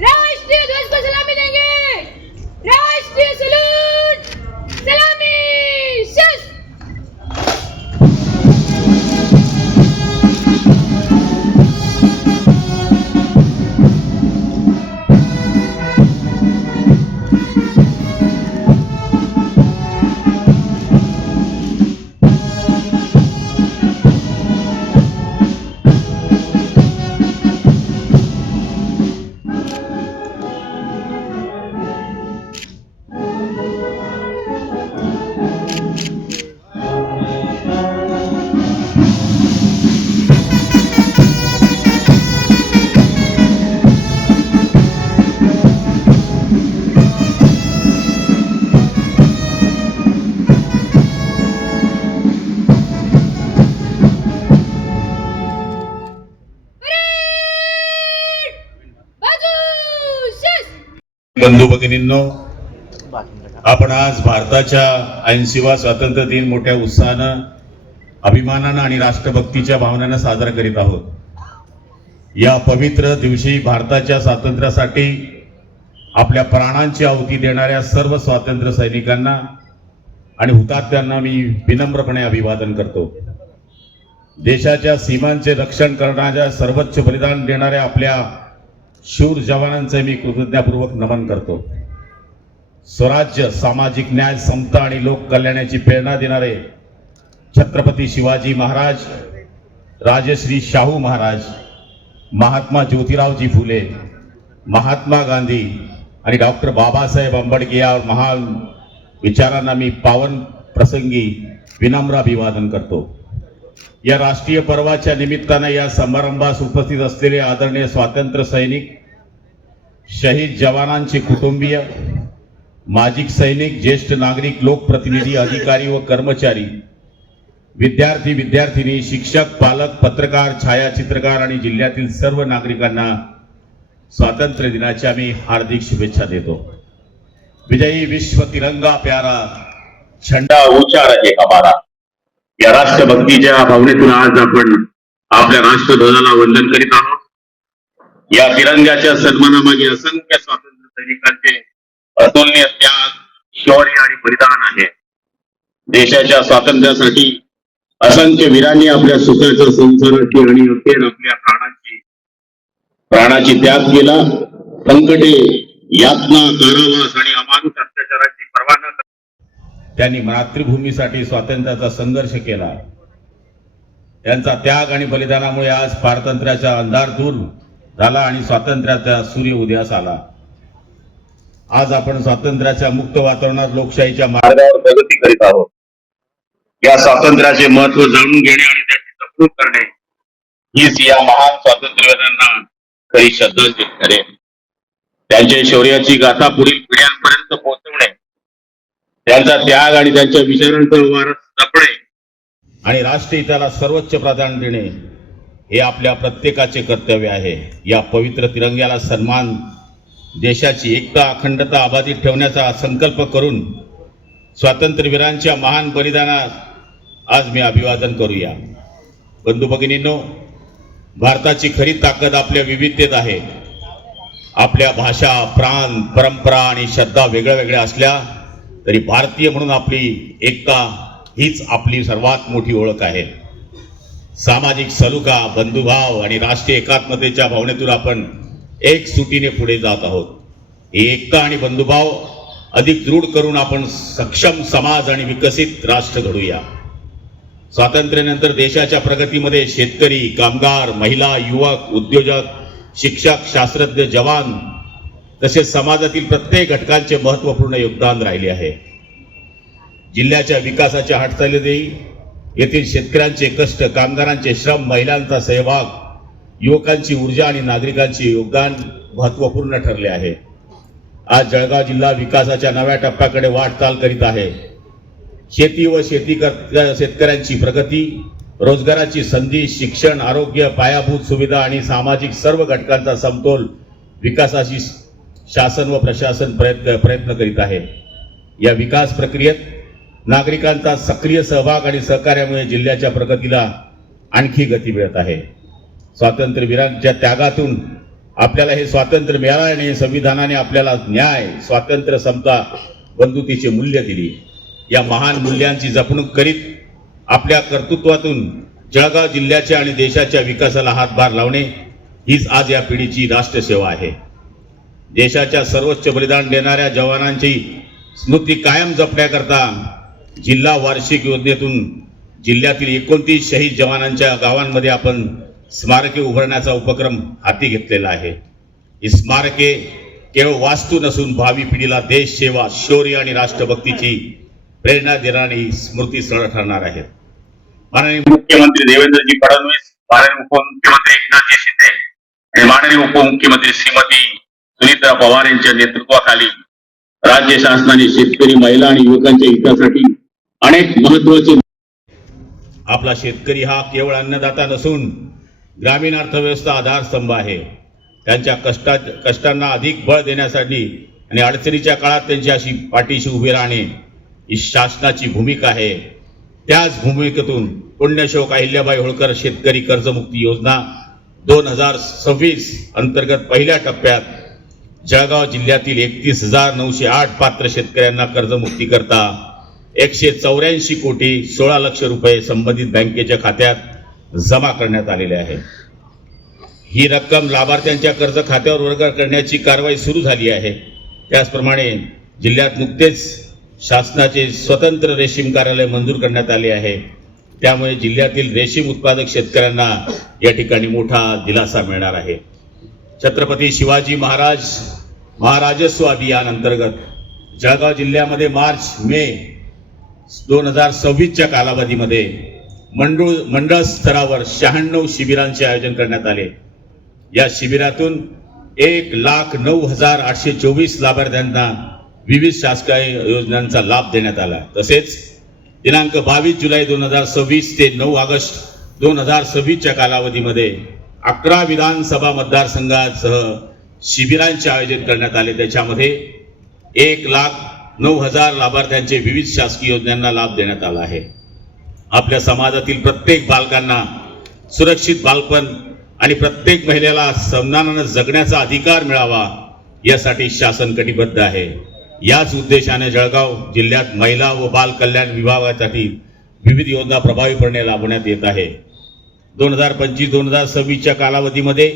राष्ट्रीय ध्वज को सलामी देंगे। राष्ट्रीय सलूट, सलामी, शस्त्र। बंधू भगिनींनो, आपण आज भारताच्या 80वा स्वातंत्र्य दिन मोठ्या उत्साहानं, अभिमानानं आणि राष्ट्रभक्तीच्या भावनेनं साजरा करीत आहोत। या पवित्र दिवशी भारताच्या स्वातंत्र्यासाठी आपल्या प्राणांची आहुती देणाऱ्या सर्व स्वातंत्र्य सैनिकांना आणि हुतात्म्यांना मी विनम्रपणे अभिवादन करतो। देशाच्या सीमांचे रक्षण करण्याच्या सर्वोच्च बलिदान देणाऱ्या आपल्या शूर जवानांचे मी कृतज्ञतापूर्वक नमन करतो। स्वराज्य, सामाजिक न्याय, समता आणि लोक कल्याणाची प्रेरणा देणारे छत्रपती शिवाजी महाराज, राजश्री शाहू महाराज, महात्मा ज्योतिरावजी फुले, महात्मा गांधी आणि डॉक्टर बाबासाहेब आंबेडकर या महान विचारांना मी पावन प्रसंगी विनम्र अभिवादन करतो। या राष्ट्रीय पर्वाच्या निमित्ताने या समारंभास उपस्थित असलेले आदरणीय स्वातंत्र्य सैनिक, शहीद जवानांचे कुटुंबीय, माजी सैनिक, ज्येष्ठ नागरिक, लोकप्रतिनिधी, अधिकारी व कर्मचारी, विद्यार्थी विद्यार्थिनी, शिक्षक, पालक, पत्रकार, छायाचित्रकार आणि जिल्ह्यातील सर्व नागरिकांना स्वातंत्र्य दिनाच्या मी हार्दिक शुभेच्छा देतो। विजयी विश्व तिरंगा प्यारा, झंडा ऊंचा रहे हमारा, या राष्ट्रभक्तीच्या भावनेतून आज आपण आपल्या राष्ट्रध्वजाला वंदन करीत आहोत। या तिरंग्याच्या सन्मानामागे असंख्य स्वातंत्र्य सैनिकांचे अतुलनीय त्याग, शौर्य आणि बलिदान आहे। देशाच्या स्वातंत्र्यासाठी असंख्य वीरांनी आपल्या सुखाच्या संसाराची आणि अखेर आपल्या प्राणाची त्याग केला। संकटे, यातना, कारावास आणि अमानुष अत्याचाराची पर्वा न करता त्यांनी मातृभूमीसाठी स्वातंत्र्याचा संघर्ष केला। त्यांचा त्याग आणि बलिदानामुळे आज पारतंत्र्याचा अंधार दूर झाला आणि स्वातंत्र्याचा सूर्य उदयास आला। आज आपण स्वातंत्र्याच्या मुक्त वातावरणात लोकशाहीच्या मार्गावर प्रगती करीत आहोत। या स्वातंत्र्याचे महत्त्व जाणून घेणे आणि त्याची जपणूक करणे हीच या महान स्वातंत्र्यवीरांना खरी श्रद्धांजली ठरेल। त्यांच्या शौर्याची गाथा पुढील पिढ्यांपर्यंत पोहोचवणे, त्यांचा त्याग आणि त्यांच्या विचारांचा वारसा जपणे आणि राष्ट्रहिताला सर्वोच्च प्राधान्य देणे हे आपल्या प्रत्येकाचे कर्तव्य आहे। या पवित्र तिरंग्याला सन्मान, देशाची एकता, अखंडता अबाधित ठेवण्याचा संकल्प करून स्वातंत्र्यवीरांच्या महान बलिदानास आज मी अभिवादन करूया। बंधू भगिनींनो, भारताची खरी ताकद आपल्या विविधतेत आहे। आपल्या भाषा, प्रांत, परंपरा आणि श्रद्धा वेगळ्या वेगळ्या असल्या तरी भारतीय म्हणून आपली एकता हीच आपली सर्वात मोठी ओळख आहे। सामाजिक सलोखा, बंधुभाव आणि राष्ट्रीय एकात्मतेच्या भावनेतून आपण एकजुटीने पुढे जात आहोत। ही एकता आणि बंधुभाव अधिक दृढ करून आपण सक्षम समाज आणि विकसित राष्ट्र घडूया। स्वातंत्र्यानंतर देशाच्या प्रगतीमध्ये शेतकरी, कामगार, महिला, युवक, उद्योजक, शिक्षक, शास्त्रज्ञ, जवान तसेच समाजातील प्रत्येक घटकांचे महत्त्वपूर्ण योगदान राहिले आहे। जिल्ह्याच्या विकासाच्या हालचाली येथील शेतकऱ्यांचे कष्ट, कामगारांचे श्रम, महिलांचा सहभाग, युवकांची ऊर्जा आणि नागरिकांचे योगदान महत्त्वपूर्ण ठरले आहे। आज जळगाव जिल्हा विकासाच्या नव्या टप्प्याकडे वाटचाल करीत आहे। शेती व शेतकऱ्यांची प्रगती, रोजगाराची संधी, शिक्षण, आरोग्य, पायाभूत सुविधा आणि सामाजिक सर्व घटकांचा समतोल विकासाची शासन व प्रशासन प्रयत्न करीत आहे. या विकास प्रक्रियेत नागरिकांचा सक्रिय सहभाग आणि सहकार्यामुळे जिल्ह्याच्या प्रगतीला आणखी गती मिळत आहे. स्वातंत्र्यवीरांच्या त्यागातून आपल्याला हे स्वातंत्र्य मिळाले आणि संविधानाने आपल्याला न्याय, स्वातंत्र्य, समता, बंधुतेची मूल्य दिली. या महान मूल्यांची जपणूक करीत आपल्या कर्तृत्वातून जळगाव जिल्ह्याच्या आणि देशाच्या विकासाला हातभार लावणे हीच आज या पिढीची राष्ट्रसेवा आहे. देशाच्या सर्वोच्च बलिदान देणाऱ्या जवानांची स्मृती कायम जपण्याकरता जिल्हा वार्षिक योजनेतून जिल्ह्यातील 29 शहीद जवानांच्या गावांमध्ये आपण स्मारके उभारण्याचा उपक्रम हाती घेतलेला आहे. ही स्मारके केवळ वास्तू नसून भावी पिढीला देश सेवा, शौर्य आणि राष्ट्रभक्तीची प्रेरणा देणारी स्मृती स्थळ ठरणार आहेत. माननीय मुख्यमंत्री देवेंद्रजी फडणवीस, माननीय उपमुख्यमंत्री एकनाथजी शिंदे आणि माननीय उपमुख्यमंत्री श्रीमती सुनीता पवार यांच्या नेतृत्वाखाली राज्य शासनाने शेतकरी, महिला आणि युवकांच्या हितासाठी अनेक महत्वाचे. आपला शेतकरी हा केवळ अन्नदाता नसून ग्रामीण अर्थव्यवस्था आधारस्तंभ आहे. त्यांच्या कष्टांना अधिक बळ देण्यासाठी आणि अडचणीच्या काळात त्यांच्याशी पाठीशी उभे राहणे ही शासनाची भूमिका आहे. त्याच भूमिकेतून पुण्यश्लोक अहिल्याबाई होळकर शेतकरी कर्जमुक्ती योजना 2026 अंतर्गत पहिल्या टप्प्यात जळगाव जिल्ह्यातील 31,908 पात्र शेतकऱ्यांना कर्जमुक्ती करता 184 कोटी 16 लक्ष रुपये संबंधित बँकेच्या खात्यात जमा करण्यात आलेले आहे. ही रक्कम लाभार्थ्यांच्या कर्ज खात्यावर वर्ग करण्याची कारवाई सुरू झाली आहे. त्याचप्रमाणे जिल्ह्यात नुकतेच शासनाचे स्वतंत्र रेशीम कार्यालय मंजूर करण्यात आले आहे. त्यामुळे जिल्ह्यातील रेशीम उत्पादक शेतकऱ्यांना या ठिकाणी मोठा दिलासा मिळणार आहे. छत्रपती शिवाजी महाराजस्व अभियान अंतर्गत जळगाव जिल्ह्यामध्ये मार्च-मे 2026च्या कालावधीमध्ये मंडळ स्तरावर 96 शिबिरांचे आयोजन करण्यात आले. या शिबिरातून 1,09,824 लाभार्थ्यांना विविध शासकीय योजनांचा लाभ देण्यात आला. तसेच दिनांक 22 जुलै 2026 ते 9 ऑगस्ट 2026च्या कालावधीमध्ये 11 विधानसभा मतदारसंघासह शिबिरांचे आयोजन करण्यात आले. त्याच्यामध्ये 1,09,000 लाभार्थ्यांचे विविध शासकीय योजनांना लाभ देण्यात आला आहे. आपल्या समाजातील प्रत्येक बालकांना सुरक्षित बालपण आणि प्रत्येक महिलेला सन्मानाने जगण्याचा अधिकार मिळावा यासाठी शासन कटिबद्ध आहे. याच उद्देशाने जळगाव जिल्ह्यात महिला व बाल कल्याण विभागासाठी विविध योजना प्रभावीपणे राबवण्यात येत आहे. 2025-2026च्या कालावधीमध्ये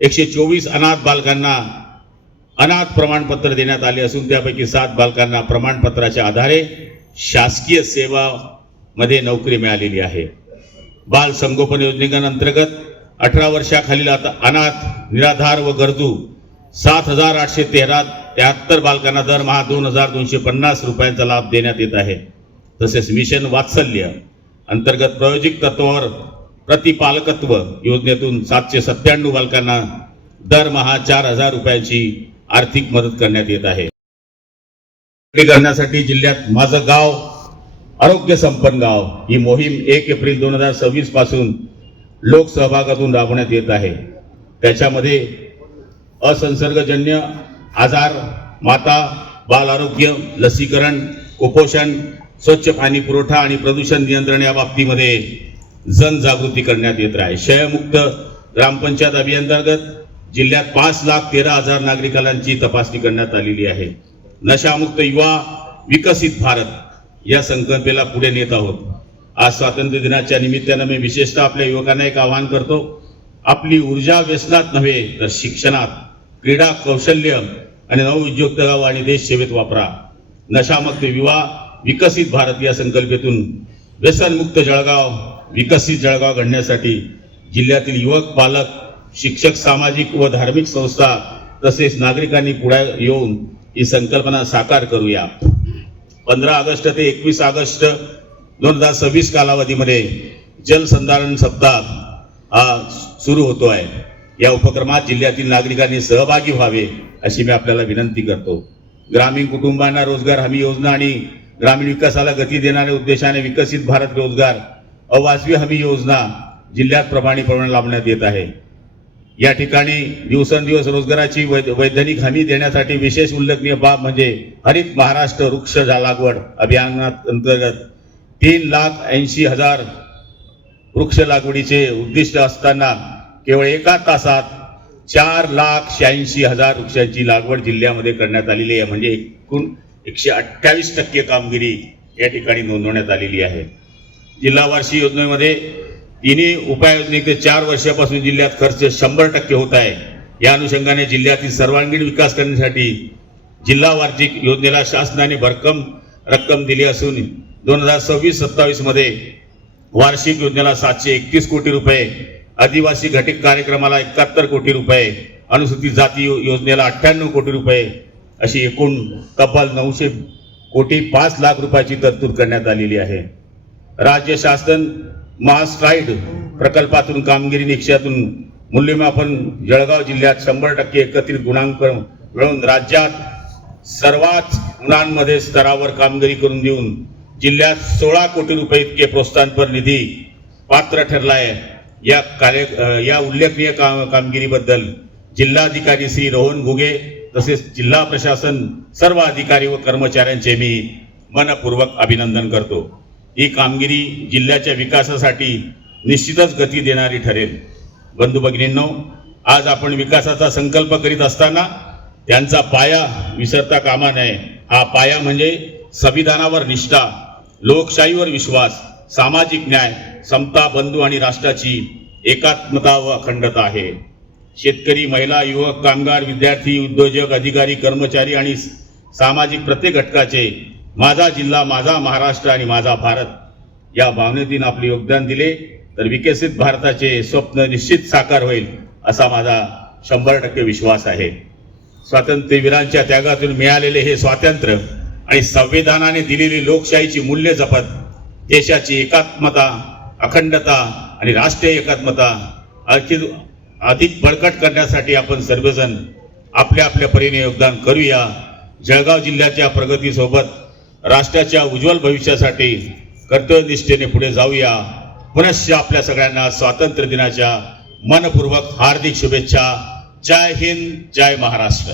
124 अनाथ बालकांना अनाथ प्रमाणपत्र देण्यात आले असून त्यापैकी 7 बालकांना प्रमाणपत्राच्या आधारे शासकीय सेवा मध्ये नोकरी मिळालेली आहे. बाल संगोपन योजनेअंतर्गत 18 वर्षाखालील अनाथ, निराधार व गरजू 7,873 बालकांना दरमहा 2,250 रुपयांचा लाभ देण्यात येत आहे. तसेच मिशन वात्सल्य अंतर्गत प्रायोजिक तत्वावर प्रतिपालकत्व योजनेतून 797 बालकांना दरमहा 4,000 रुपयांची आर्थिक मदत करण्यात येत आहे. करण्यासाठी जिल्ह्यात माझं गाव आरोग्य संपन्न गाव ही मोहीम 1 एप्रिल 2026 पासून लोकसहभागातून राबवण्यात येत आहे. त्याच्यामध्ये असंसर्गजन्य आजार, माता बाल आरोग्य, लसीकरण, कुपोषण, स्वच्छ पाणी पुरवठा आणि प्रदूषण नियंत्रण या बाबतीमध्ये जनजागृती करण्यात येत आहे. क्षयमुक्त ग्रामपंचायत अभियानांतर्गत जिल्ह्यात 5,13,000 नागरिकांची तपासणी करण्यात आलेली आहे. नशामुक्त युवा विकसित भारत या संकल्पनेला पुढे नेत आहोत. आज स्वातंत्र्य दिनाच्या निमित्तानं मी विशेषतः आपल्या युवकांना एक आवाहन करतो. आपली ऊर्जा व्यसनात नव्हे तर शिक्षणात, क्रीडा, कौशल्य आणि नवउद्योजकता आणि देश सेवेत वापरा. नशामुक्त युवा विकसित भारत या संकल्पनेतून व्यसनमुक्त जळगाव, विकसित जळगाव घडण्यासाठी जिल्ह्यातील युवक, पालक, शिक्षक, सामाजिक व धार्मिक संस्था तसेच नागरिकांनी पुढे येऊन ही संकल्पना साकार करूया. 15 ऑगस्ट ते 21 ऑगस्ट 2026 कालावधीमध्ये जलसंधारण सप्ताह हा सुरू होतो आहे. या उपक्रमात जिल्ह्यातील नागरिकांनी सहभागी व्हावे अशी मी आपल्याला विनंती करतो. ग्रामीण कुटुंबांना रोजगार हमी योजना आणि ग्रामीण विकासाला गती देणाऱ्या उद्देशाने विकसित भारत रोजगार अवाजवी हमी योजना जिल्ह्यात प्रमाणित लावण्यात येत आहे। या ठिकाणी दिवसेंदिवस रोजगाराची वैधानिक हमी देण्यासाठी विशेष उल्लेखनीय बाब म्हणजे हरित महाराष्ट्र वृक्ष लागवड अभियानात अंतर्गत 3,80,000 वृक्ष लागवडीचे उद्दिष्ट असताना केवळ एका तासात 4,86,000 वृक्षांची लागवड जिल्ह्यामध्ये करण्यात आलेली आहे। म्हणजे एकूण 128% कामगिरी या ठिकाणी नोंदवण्यात आलेली आहे। जिल्हा वार्षिक योजनेमध्ये तिन्ही उपाययोजनेचे 4 वर्षापासून जिल्ह्यात खर्च 100% होत आहे। या अनुषंगाने जिल्ह्यातील सर्वांगीण विकास करण्यासाठी जिल्हा वार्षिक योजनेला शासनाने भरकम रक्कम दिली असून 2026-27 मध्ये वार्षिक योजनेला 731 कोटी रुपये, आदिवासी घटक कार्यक्रमाला 71 कोटी रुपये, अनुसूचित जाती योजनेला 98 कोटी रुपये अशी एकूण तब्बल 900 कोटी 5 लाख रुपयाची तरतूद करण्यात आलेली आहे। राज्य शासन महास्ट्राईड प्रकल्पातून कामगिरी निकषातून मूल्यमापन जळगाव जिल्ह्यात 100% एकत्रित गुणांक मिळवून राज्यात सर्वात गुणांमध्ये स्तरावर कामगिरी करून देऊन जिल्ह्यात 16 कोटी रुपये इतके प्रोत्साहनपर निधी पात्र ठरला आहे। या उल्लेखनीय कामगिरीबद्दल जिल्हाधिकारी श्री रोहन घुगे तसेच जिल्हा प्रशासन सर्व अधिकारी व कर्मचाऱ्यांचे मी मनपूर्वक अभिनंदन करतो। ही कामगिरी जिल्ह्याच्या विकासासाठी निश्चितच गती देणारी ठरेल। बंधू भगिनींनो, आज आपण विकासाचा संकल्प करीत असताना त्यांचा पाया विसरता कामा नये। हा पाया म्हणजे संविधानावर निष्ठा, लोकशाहीवर विश्वास, सामाजिक न्याय, समता, बंधू आणि राष्ट्राची एकात्मता व अखंडता आहे। शेतकरी, महिला, युवक, कामगार, विद्यार्थी, उद्योजक, अधिकारी, कर्मचारी आणि सामाजिक प्रत्येक घटकाचे माझा जिल्हा, माझा महाराष्ट्र आणि माझा भारत या भावनेतून आपले योगदान दिले तर विकसित भारताचे स्वप्न निश्चित साकार होईल असा माझा 100% विश्वास आहे। स्वातंत्र्यवीरांच्या त्यागातून मिळालेले हे स्वातंत्र्य आणि संविधानाने दिलेली लोकशाहीची मूल्य जपत देशाची एकात्मता, अखंडता आणि राष्ट्रीय एकात्मता अधिक बळकट करण्यासाठी आपण सर्वजण आपल्या आपल्या परीने योगदान करूया। जळगाव जिल्ह्याच्या प्रगतीसोबत राष्ट्राच्या उज्ज्वल भविष्यासाठी कर्तव्यनिष्ठेने पुढे जाऊया। पुनश्च आपल्या सगळ्यांना स्वातंत्र्य दिनाच्या मनपूर्वक हार्दिक शुभेच्छा। जय हिंद, जय महाराष्ट्र।